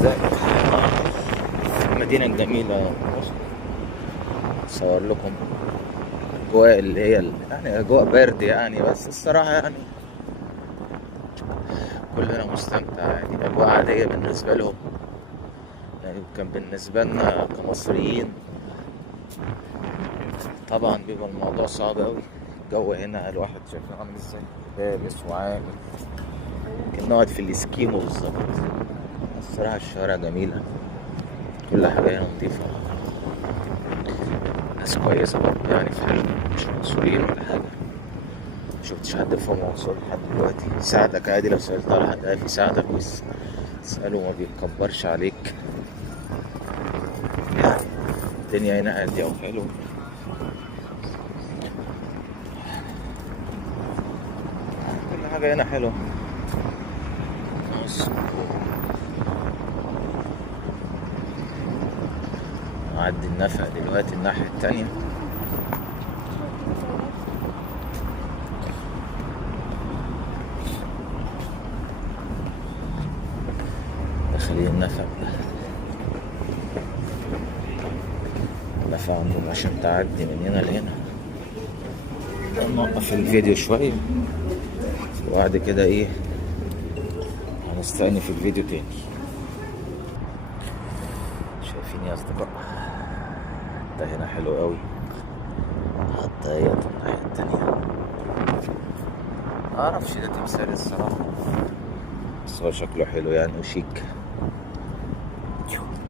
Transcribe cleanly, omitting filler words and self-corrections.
ازاي المدينة الجميلة. اصور لكم اجواء اللي هي يعني اجواء برد يعني، بس الصراحة يعني كلنا مستمتع يعني. اجواء عادية بالنسبة لهم يعني، كان بالنسبة لنا كمصريين طبعا بيبقى الموضوع صعب اوي. الجو هنا الواحد شايفه عامل ازاي، لابس وعامل كنا نقعد في الاسكيمو بالظبط. الصراحة الشوارع جميلة، كل حاجة هنا نضيفة، ناس كويسة برضه يعني، في حاجة مش عنصريين ولا حاجة. مشوفتش حد فيهم عنصري لحد دلوقتي. يساعدك عادي لو سألت على حد عارف يساعدك، بس تسأله ما بيتكبرش عليك يعني. الدنيا هنا هادية وحلوة، كل حاجة هنا حلوة. بص، نعدي النفق دلوقتي الناحية التانية. داخلين النفق، النفق عندهم عشان تعدي من هنا لهنا. نوقف الفيديو شوية وبعد كده ايه هنستأنف الفيديو تاني. شايفين يا اصدقاء ده هنا حلو قوي، حتى هي الناحية التانية. معرفش ده تمثال الصراحة، بس هو شكله حلو يعني وشيك.